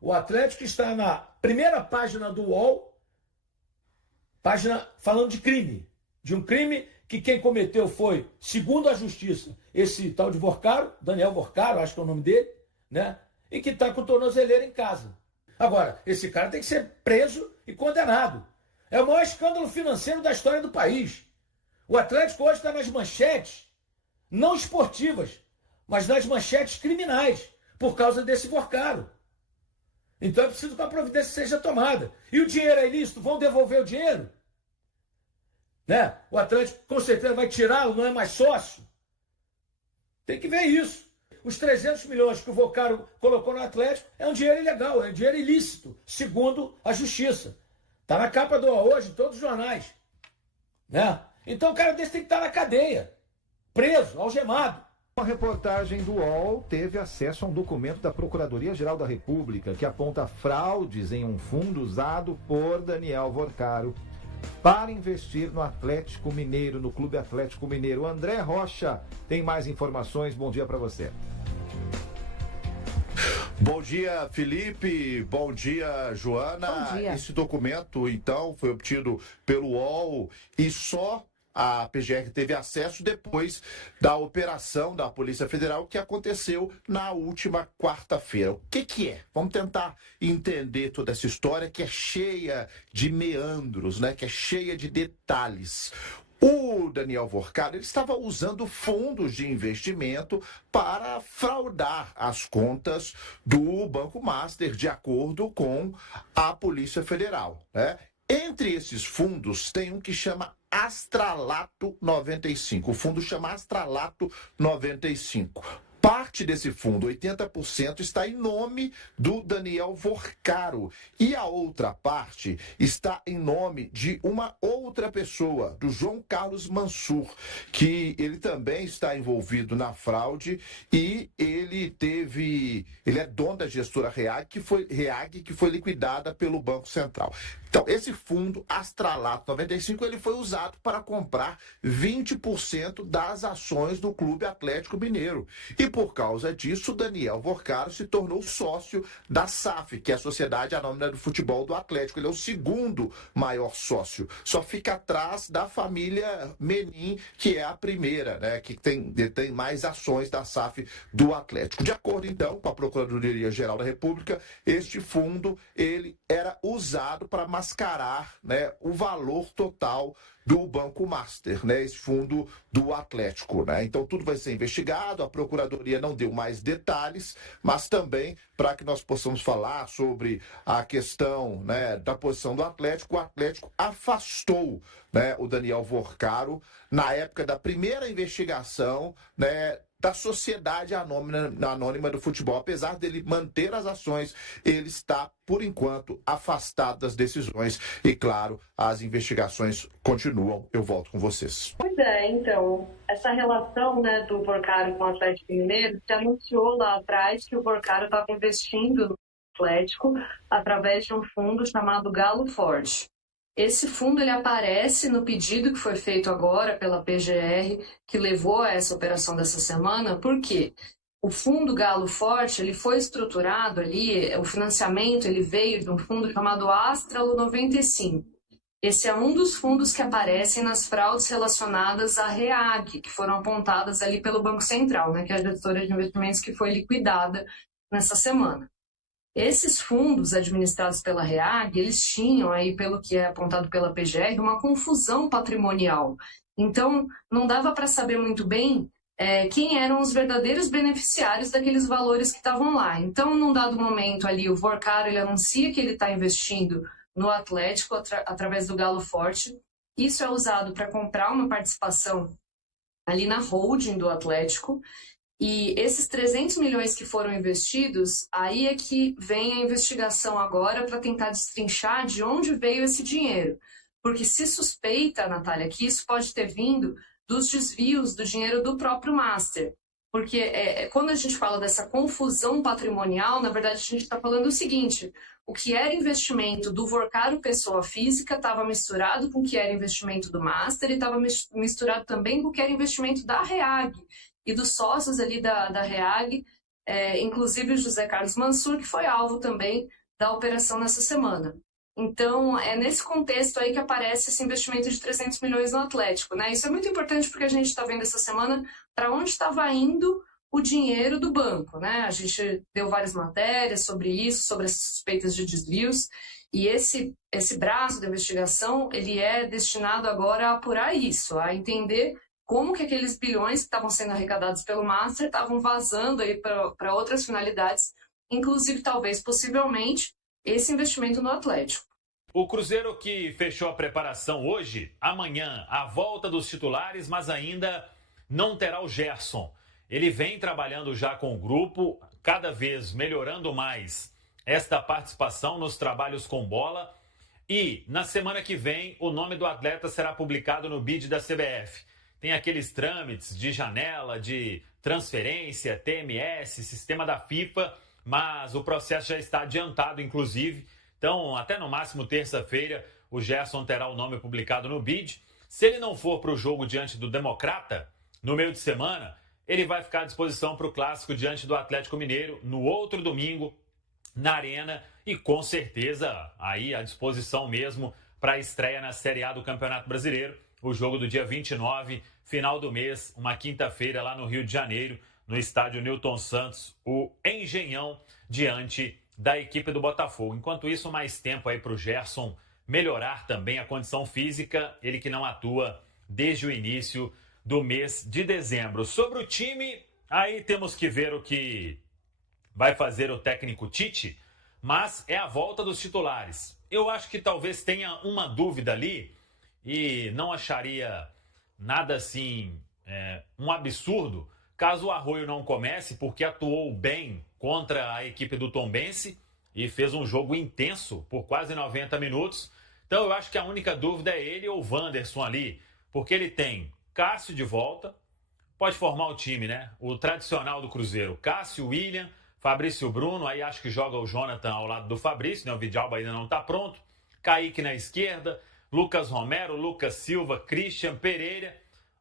O Atlético está na primeira página do UOL, página falando de crime. De um crime que quem cometeu foi, segundo a justiça, esse tal de Vorcaro, Daniel Vorcaro, acho que é o nome dele, né? E que está com tornozeleira em casa. Agora, esse cara tem que ser preso e condenado. É o maior escândalo financeiro da história do país. O Atlético hoje está nas manchetes, não esportivas, mas nas manchetes criminais, por causa desse Vorcaro. Então é preciso que a providência seja tomada. E o dinheiro é ilícito? Vão devolver o dinheiro? Né? O Atlético com certeza vai tirá-lo, não é mais sócio. Tem que ver isso. Os 300 milhões que o Vorcaro colocou no Atlético é um dinheiro ilegal, é um dinheiro ilícito, segundo a justiça. Está na capa do UOL hoje, em todos os jornais. Né? Então o cara desse tem que estar na cadeia, preso, algemado. A reportagem do UOL teve acesso a um documento da Procuradoria-Geral da República que aponta fraudes em um fundo usado por Daniel Vorcaro para investir no Atlético Mineiro, no Clube Atlético Mineiro. André Rocha tem mais informações. Bom dia para você. Bom dia, Felipe. Bom dia, Joana. Bom dia. Esse documento, então, foi obtido pelo UOL e só a PGR teve acesso depois da operação da Polícia Federal que aconteceu na última quarta-feira. O que é? Vamos tentar entender toda essa história que é cheia de meandros, né? Que é cheia de detalhes. O Daniel Vorcaro, ele estava usando fundos de investimento para fraudar as contas do Banco Master, de acordo com a Polícia Federal, né? Entre esses fundos tem um que chama Astralato 95. O fundo chama Astralato 95. Parte desse fundo, 80%, está em nome do Daniel Vorcaro. E a outra parte está em nome de uma outra pessoa, do João Carlos Mansur, que ele também está envolvido na fraude e ele é dono da gestora REAG, que foi liquidada pelo Banco Central. Então, esse fundo Astralato 95, ele foi usado para comprar 20% das ações do Clube Atlético Mineiro. E por causa disso, Daniel Vorcaro se tornou sócio da SAF, que é a Sociedade Anônima do Futebol do Atlético. Ele é o segundo maior sócio. Só fica atrás da família Menin, que é a primeira, né, que tem mais ações da SAF do Atlético. De acordo, então, com a Procuradoria-Geral da República, este fundo ele era usado para mascarar, né, o valor total do Banco Master, né, esse fundo do Atlético, né? Então tudo vai ser investigado, a Procuradoria não deu mais detalhes, mas também para que nós possamos falar sobre a questão, né, da posição do Atlético, o Atlético afastou, né, o Daniel Vorcaro na época da primeira investigação, né, da Sociedade Anônima do Futebol. Apesar dele manter as ações, ele está, por enquanto, afastado das decisões. E, claro, as investigações continuam. Eu volto com vocês. Pois é, então, essa relação, né, do Vorcaro com o Atlético Mineiro, se anunciou lá atrás que o Vorcaro estava investindo no Atlético através de um fundo chamado Galo Forte. Esse fundo ele aparece no pedido que foi feito agora pela PGR, que levou a essa operação dessa semana, porque o fundo Galo Forte ele foi estruturado ali, o financiamento ele veio de um fundo chamado Astralo 95. Esse é um dos fundos que aparecem nas fraudes relacionadas à REAG, que foram apontadas ali pelo Banco Central, né, que é a gestora de investimentos que foi liquidada nessa semana. Esses fundos administrados pela REAG, eles tinham aí, pelo que é apontado pela PGR, uma confusão patrimonial. Então, não dava para saber muito bem quem eram os verdadeiros beneficiários daqueles valores que estavam lá. Então, num dado momento ali, o Vorcaro ele anuncia que ele está investindo no Atlético através do Galo Forte. Isso é usado para comprar uma participação ali na holding do Atlético. E esses 300 milhões que foram investidos, aí é que vem a investigação agora para tentar destrinchar de onde veio esse dinheiro. Porque se suspeita, Natália, que isso pode ter vindo dos desvios do dinheiro do próprio Master. Porque quando a gente fala dessa confusão patrimonial, na verdade a gente está falando o seguinte: o que era investimento do Vorcaro pessoa física estava misturado com o que era investimento do Master e estava misturado também com o que era investimento da REAG e dos sócios ali da REAG inclusive o José Carlos Mansur, que foi alvo também da operação nessa semana. Então, é nesse contexto aí que aparece esse investimento de 300 milhões no Atlético, né? Isso é muito importante porque a gente está vendo essa semana para onde estava indo o dinheiro do banco, né? A gente deu várias matérias sobre isso, sobre as suspeitas de desvios, e esse braço da investigação, ele é destinado agora a apurar isso, a entender como que aqueles bilhões que estavam sendo arrecadados pelo Master estavam vazando aí para outras finalidades, inclusive, talvez, possivelmente, esse investimento no Atlético. O Cruzeiro que fechou a preparação hoje, amanhã, a volta dos titulares, mas ainda não terá o Gerson. Ele vem trabalhando já com o grupo, cada vez melhorando mais esta participação nos trabalhos com bola. E na semana que vem, o nome do atleta será publicado no BID da CBF. Tem aqueles trâmites de janela, de transferência, TMS, sistema da FIFA, mas o processo já está adiantado, inclusive. Então, até no máximo terça-feira, o Gerson terá o nome publicado no BID. Se ele não for para o jogo diante do Democrata, no meio de semana, ele vai ficar à disposição para o clássico diante do Atlético Mineiro, no outro domingo, na Arena, e com certeza aí à disposição mesmo para a estreia na Série A do Campeonato Brasileiro, o jogo do dia 29, final do mês, uma quinta-feira lá no Rio de Janeiro, no estádio Newton Santos, o Engenhão, diante da equipe do Botafogo. Enquanto isso, mais tempo aí para o Gerson melhorar também a condição física, ele que não atua desde o início do mês de dezembro. Sobre o time, aí temos que ver o que vai fazer o técnico Tite, mas é a volta dos titulares. Eu acho que talvez tenha uma dúvida ali e não acharia nada assim, um absurdo, caso o Arroio não comece, porque atuou bem contra a equipe do Tombense e fez um jogo intenso por quase 90 minutos. Então eu acho que a única dúvida é ele ou o Wanderson ali, porque ele tem Cássio de volta, pode formar o time, né? O tradicional do Cruzeiro, Cássio, William, Fabrício Bruno, aí acho que joga o Jonathan ao lado do Fabrício, né? O Vidalba ainda não está pronto, Kaique na esquerda, Lucas Romero, Lucas Silva, Christian Pereira,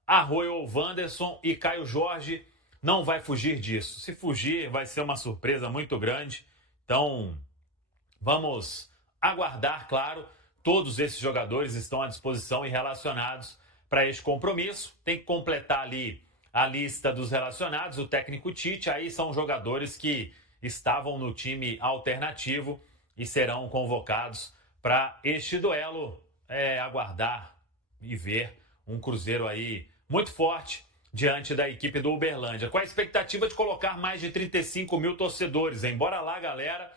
Arroio ou Wanderson e Caio Jorge. Não vai fugir disso. Se fugir, vai ser uma surpresa muito grande. Então, vamos aguardar, claro. Todos esses jogadores estão à disposição e relacionados para este compromisso. Tem que completar ali a lista dos relacionados, o técnico Tite. Aí são jogadores que estavam no time alternativo e serão convocados para este duelo. Aguardar e ver um Cruzeiro aí muito forte diante da equipe do Uberlândia, com a expectativa de colocar mais de 35 mil torcedores. Embora lá, galera,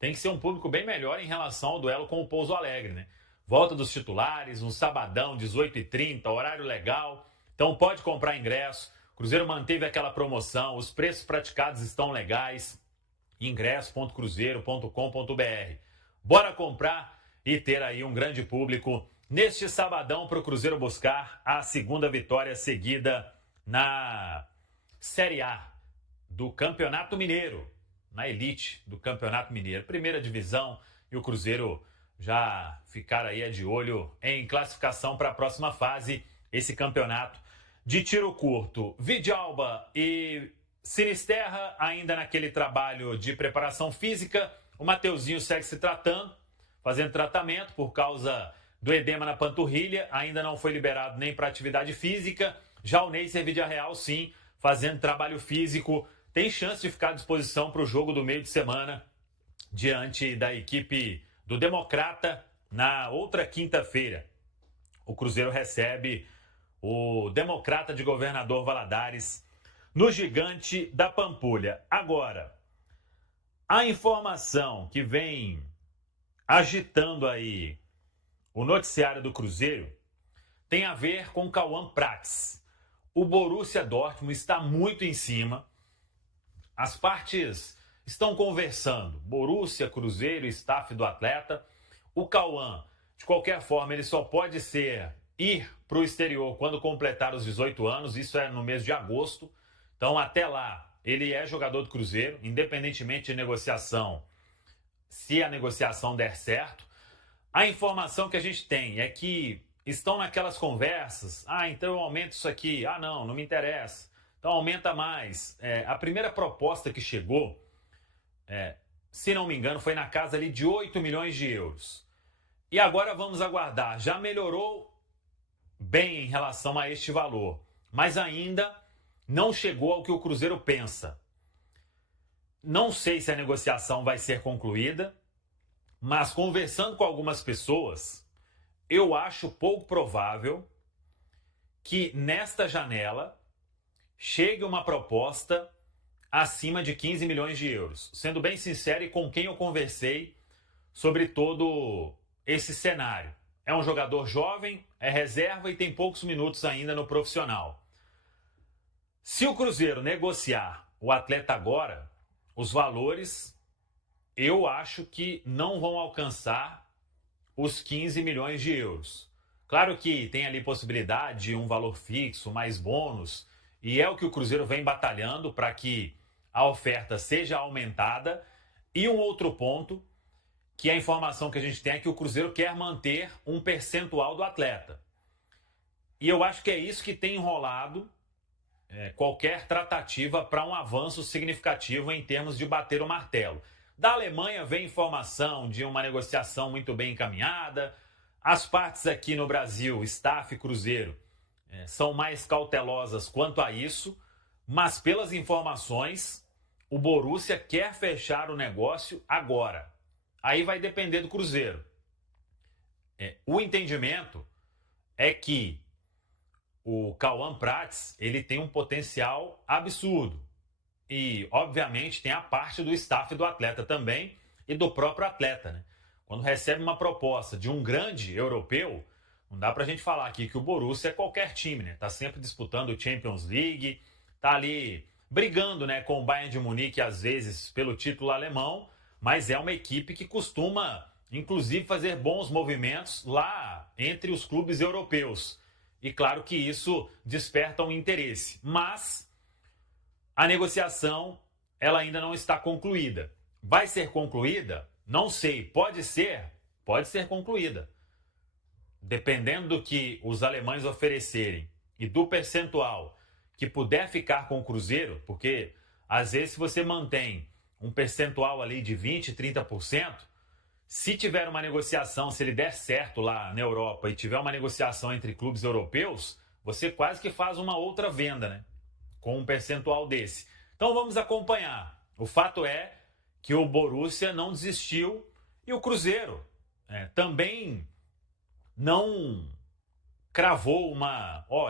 tem que ser um público bem melhor em relação ao duelo com o Pouso Alegre, né? Volta dos titulares, um sabadão, 18h30, horário legal. Então pode comprar ingresso. O Cruzeiro manteve aquela promoção, os preços praticados estão legais. ingresso.cruzeiro.com.br. Bora comprar e ter aí um grande público neste sabadão para o Cruzeiro buscar a segunda vitória seguida na Série A do Campeonato Mineiro, na elite do Campeonato Mineiro, primeira divisão, e o Cruzeiro já ficar aí de olho em classificação para a próxima fase, esse campeonato de tiro curto. Vidalba e Sinisterra ainda naquele trabalho de preparação física, o Mateuzinho segue se tratando, fazendo tratamento por causa do edema na panturrilha, ainda não foi liberado nem para atividade física. Já o Ney Vidiarreal, sim, fazendo trabalho físico, tem chance de ficar à disposição para o jogo do meio de semana diante da equipe do Democrata na outra quinta-feira. O Cruzeiro recebe o Democrata de Governador Valadares no Gigante da Pampulha. Agora, a informação que vem agitando aí o noticiário do Cruzeiro tem a ver com Cauã Prats. O Borussia Dortmund está muito em cima. As partes estão conversando. Borussia, Cruzeiro, staff do atleta. O Cauã, de qualquer forma, ele só pode ir para o exterior quando completar os 18 anos. Isso é no mês de agosto. Então, até lá, ele é jogador do Cruzeiro, independentemente de negociação, se a negociação der certo. A informação que a gente tem é que estão naquelas conversas. Então eu aumento isso aqui. Não me interessa. Então aumenta mais. A primeira proposta que chegou, se não me engano, foi na casa ali de 8 milhões de euros. E agora vamos aguardar. Já melhorou bem em relação a este valor, mas ainda não chegou ao que o Cruzeiro pensa. Não sei se a negociação vai ser concluída, mas conversando com algumas pessoas, eu acho pouco provável que nesta janela chegue uma proposta acima de 15 milhões de euros. Sendo bem sincero, e com quem eu conversei sobre todo esse cenário. É um jogador jovem, é reserva e tem poucos minutos ainda no profissional. Se o Cruzeiro negociar o atleta agora, os valores, eu acho que não vão alcançar os 15 milhões de euros. Claro que tem ali possibilidade de um valor fixo, mais bônus, e é o que o Cruzeiro vem batalhando para que a oferta seja aumentada. E um outro ponto, que a informação que a gente tem é que o Cruzeiro quer manter um percentual do atleta. E eu acho que é isso que tem enrolado qualquer tratativa para um avanço significativo em termos de bater o martelo. Da Alemanha vem informação de uma negociação muito bem encaminhada. As partes aqui no Brasil, staff e Cruzeiro, são mais cautelosas quanto a isso, mas pelas informações, o Borussia quer fechar o negócio agora. Aí vai depender do Cruzeiro. O entendimento é que o Cauã Prats, ele tem um potencial absurdo. E, obviamente, tem a parte do staff do atleta também e do próprio atleta, né? Quando recebe uma proposta de um grande europeu, não dá pra gente falar aqui que o Borussia é qualquer time, né? Tá sempre disputando o Champions League, tá ali brigando, né, com o Bayern de Munique, às vezes, pelo título alemão, mas é uma equipe que costuma, inclusive, fazer bons movimentos lá entre os clubes europeus. E claro que isso desperta um interesse. Mas a negociação, ela ainda não está concluída. Vai ser concluída? Não sei. Pode ser concluída. Dependendo do que os alemães oferecerem e do percentual que puder ficar com o Cruzeiro, porque às vezes se você mantém um percentual ali de 20%, 30%, se tiver uma negociação, se ele der certo lá na Europa e tiver uma negociação entre clubes europeus, você quase que faz uma outra venda, né? Com um percentual desse. Então vamos acompanhar. O fato é que o Borussia não desistiu e o Cruzeiro também não cravou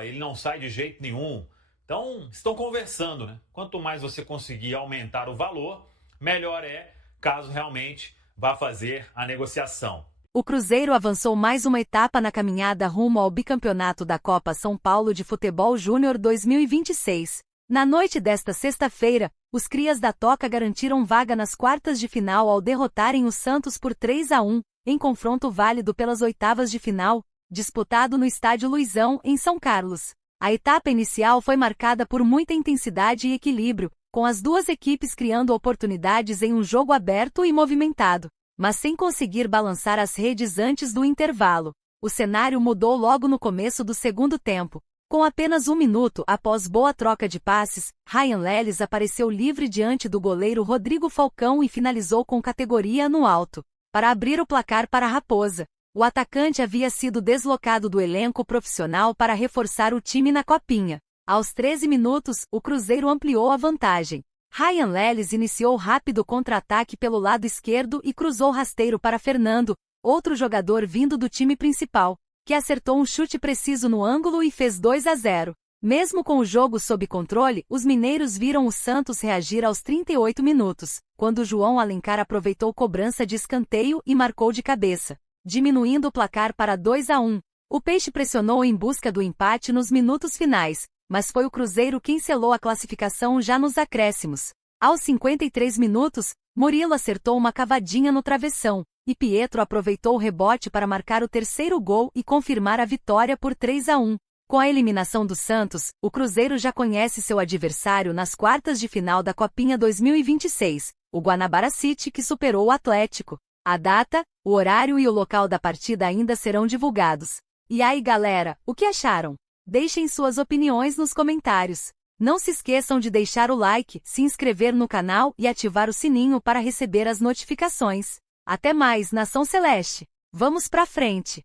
ele não sai de jeito nenhum. Então estão conversando, né? Quanto mais você conseguir aumentar o valor, melhor é, caso realmente vá fazer a negociação. O Cruzeiro avançou mais uma etapa na caminhada rumo ao bicampeonato da Copa São Paulo de Futebol Júnior 2026. Na noite desta sexta-feira, os crias da Toca garantiram vaga nas quartas de final ao derrotarem o Santos por 3-1, em confronto válido pelas oitavas de final, disputado no Estádio Luizão, em São Carlos. A etapa inicial foi marcada por muita intensidade e equilíbrio, com as duas equipes criando oportunidades em um jogo aberto e movimentado, mas sem conseguir balançar as redes antes do intervalo. O cenário mudou logo no começo do segundo tempo. Com apenas 1 minuto após boa troca de passes, Ryan Lelis apareceu livre diante do goleiro Rodrigo Falcão e finalizou com categoria no alto, para abrir o placar para a Raposa. O atacante havia sido deslocado do elenco profissional para reforçar o time na Copinha. Aos 13 minutos, o Cruzeiro ampliou a vantagem. Ryan Lelis iniciou rápido contra-ataque pelo lado esquerdo e cruzou rasteiro para Fernando, outro jogador vindo do time principal, que acertou um chute preciso no ângulo e fez 2-0. Mesmo com o jogo sob controle, os mineiros viram o Santos reagir aos 38 minutos, quando João Alencar aproveitou cobrança de escanteio e marcou de cabeça, diminuindo o placar para 2-1. O Peixe pressionou em busca do empate nos minutos finais, mas foi o Cruzeiro quem selou a classificação já nos acréscimos. Aos 53 minutos, Murilo acertou uma cavadinha no travessão, e Pietro aproveitou o rebote para marcar o terceiro gol e confirmar a vitória por 3-1. Com a eliminação do Santos, o Cruzeiro já conhece seu adversário nas quartas de final da Copinha 2026, o Guanabara City, que superou o Atlético. A data, o horário e o local da partida ainda serão divulgados. E aí, galera, o que acharam? Deixem suas opiniões nos comentários. Não se esqueçam de deixar o like, se inscrever no canal e ativar o sininho para receber as notificações. Até mais, Nação Celeste! Vamos pra frente!